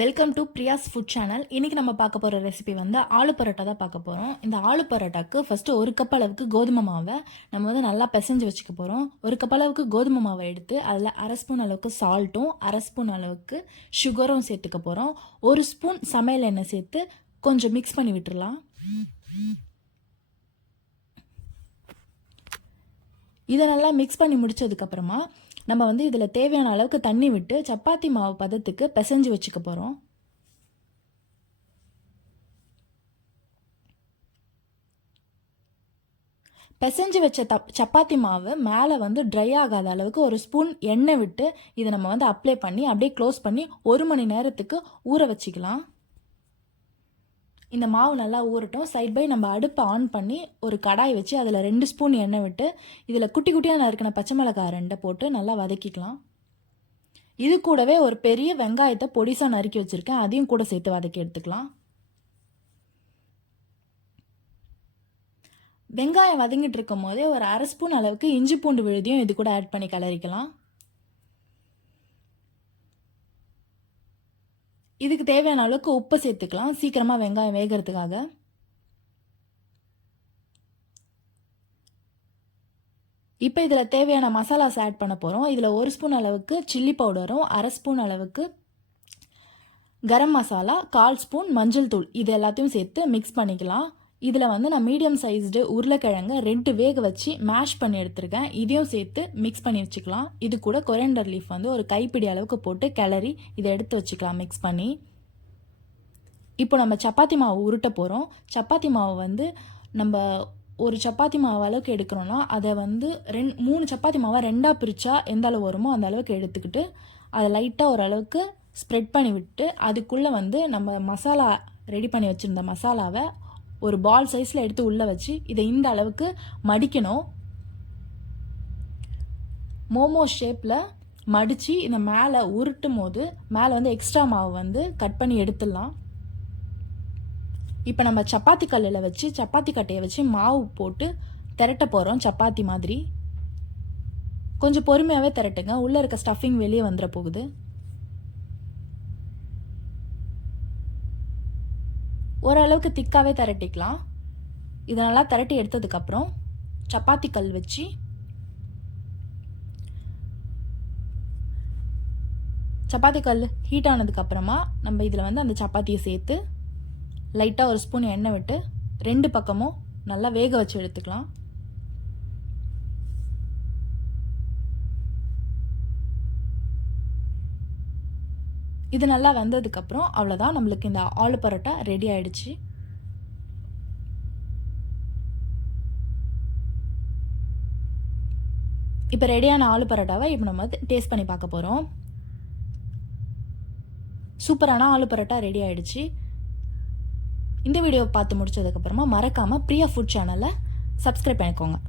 Welcome to Priya's food channel. இன்னைக்கு நம்ம பார்க்க போகிற ரெசிபி வந்து ஆலு பரோட்டா தான் பார்க்க போகிறோம். இந்த ஆலு பரோட்டாக்கு ஃபஸ்ட்டு ஒரு கப் அளவுக்கு கோதுமை மாவை நம்ம வந்து நல்லா பிசைஞ்சு வச்சுக்க போகிறோம். ஒரு கப் அளவுக்கு கோதுமை மாவை எடுத்து அதில் அரை ஸ்பூன் அளவுக்கு சால்ட்டும் அரை ஸ்பூன் அளவுக்கு சுகரும் சேர்த்துக்க போகிறோம். ஒரு ஸ்பூன் சமையல் எண்ணெய் சேர்த்து கொஞ்சம் மிக்ஸ் பண்ணி விட்டுடலாம். இதை நல்லா மிக்ஸ் பண்ணி முடிச்சதுக்கப்புறமா நம்ம வந்து இதில் தேவையான அளவுக்கு தண்ணி விட்டு சப்பாத்தி மாவு பதத்துக்கு பிசைஞ்சு வச்சுக்க போகிறோம். பிசைஞ்சு வச்ச சப்பாத்தி மாவு மேலே வந்து ட்ரை ஆகாத அளவுக்கு ஒரு ஸ்பூன் எண்ணெய் விட்டு இதை நம்ம வந்து அப்ளை பண்ணி அப்படியே க்ளோஸ் பண்ணி 1 மணி நேரத்துக்கு ஊற வச்சுக்கலாம். இந்த மாவு நல்லா ஊறட்டும். சைட் பை நம்ம அடுப்பை ஆன் பண்ணி ஒரு கடாய் வச்சு அதில் 2 ஸ்பூன் எண்ணெய் விட்டு இதில் குட்டி குட்டியாக நறுக்கின பச்சை மிளகாய் 2 போட்டு நல்லா வதக்கிக்கலாம். இது கூடவே ஒரு பெரிய வெங்காயத்தை பொடிசாக நறுக்கி வச்சுருக்கேன், அதையும் கூட சேர்த்து வதக்கி எடுத்துக்கலாம். வெங்காயம் வதங்கிட்டு இருக்கும் போதே ஒரு அரை ஸ்பூன் அளவுக்கு இஞ்சி பூண்டு விழுதியும் இது கூட ஆட் பண்ணி கிளறிக்கலாம். இதுக்கு தேவையான அளவுக்கு உப்பு சேர்த்துக்கலாம், சீக்கிரமாக வெங்காயம் வேகிறதுக்காக. இப்போ இதில் தேவையான மசாலாஸ் ஆட் பண்ண போகிறோம். இதில் 1 ஸ்பூன் அளவுக்கு சில்லி பவுடரும் அரை ஸ்பூன் அளவுக்கு கரம் மசாலா, 1/4 ஸ்பூன் மஞ்சள் தூள், இது எல்லாத்தையும் சேர்த்து மிக்ஸ் பண்ணிக்கலாம். இதில் வந்து நான் மீடியம் சைஸ்டு உருளைக்கிழங்கு 2 வேக வச்சு மேஷ் பண்ணி எடுத்துருக்கேன், இதையும் சேர்த்து மிக்ஸ் பண்ணி வச்சுக்கலாம். இது கூட கொரியண்டர் லீஃப் வந்து ஒரு கைப்பிடி அளவுக்கு போட்டு கிளறி இதை எடுத்து வச்சுக்கலாம் மிக்ஸ் பண்ணி. இப்போ நம்ம சப்பாத்தி மாவு உருட்ட போகிறோம். சப்பாத்தி மாவு வந்து நம்ம ஒரு சப்பாத்தி மாவு அளவுக்கு எடுக்கிறோன்னா அதை வந்து 3 சப்பாத்தி மாவை 2ஆக பிரித்தா எந்த அளவு வருமோ அந்த அளவுக்கு எடுத்துக்கிட்டு அதை லைட்டாக ஓரளவுக்கு ஸ்ப்ரெட் பண்ணி விட்டு அதுக்குள்ளே வந்து நம்ம மசாலா ரெடி பண்ணி வச்சுருந்த மசாலாவை ஒரு பால் சைஸில் எடுத்து உள்ளே வச்சு இதை இந்த அளவுக்கு மடிக்கணும். மோமோ ஷேப்பில் மடித்து இந்த மேலே உருட்டும் போது மேலே வந்து எக்ஸ்ட்ரா மாவு வந்து கட் பண்ணி எடுத்துடலாம். இப்போ நம்ம சப்பாத்தி கல்லில் வச்சு சப்பாத்தி கட்டையை வச்சு மாவு போட்டு திரட்ட போகிறோம். சப்பாத்தி மாதிரி கொஞ்சம் பொறுமையாகவே திரட்டுங்க, உள்ளே இருக்க ஸ்டஃபிங் வெளியே வந்துட போகுது. ஓரளவுக்கு திக்காகவே திரட்டிக்கலாம். இதை நல்லா திரட்டி எடுத்ததுக்கப்புறம் சப்பாத்தி கல் வச்சு சப்பாத்தி கல் ஹீட் ஆனதுக்கப்புறமா நம்ம இதில் வந்து அந்த சப்பாத்தியை சேர்த்து லைட்டாக ஒரு ஸ்பூன் எண்ணெய் விட்டு 2 பக்கமும் நல்லா வேக வச்சு எடுத்துக்கலாம். இது நல்லா வெந்ததுக்கப்புறம் அவ்வளோதான், நம்மளுக்கு இந்த ஆலு பரோட்டா ரெடி ஆயிடுச்சு. இப்போ ரெடியான ஆலு பரோட்டாவை இப்போ நம்ம டேஸ்ட் பண்ணி பார்க்க போகிறோம். சூப்பரான ஆலு பரோட்டா ரெடி ஆயிடுச்சு. இந்த வீடியோ பார்த்து முடிச்சதுக்கப்புறமா மறக்காமல் பிரியா ஃபுட் சேனலை சப்ஸ்கிரைப் பண்ணிக்கோங்க.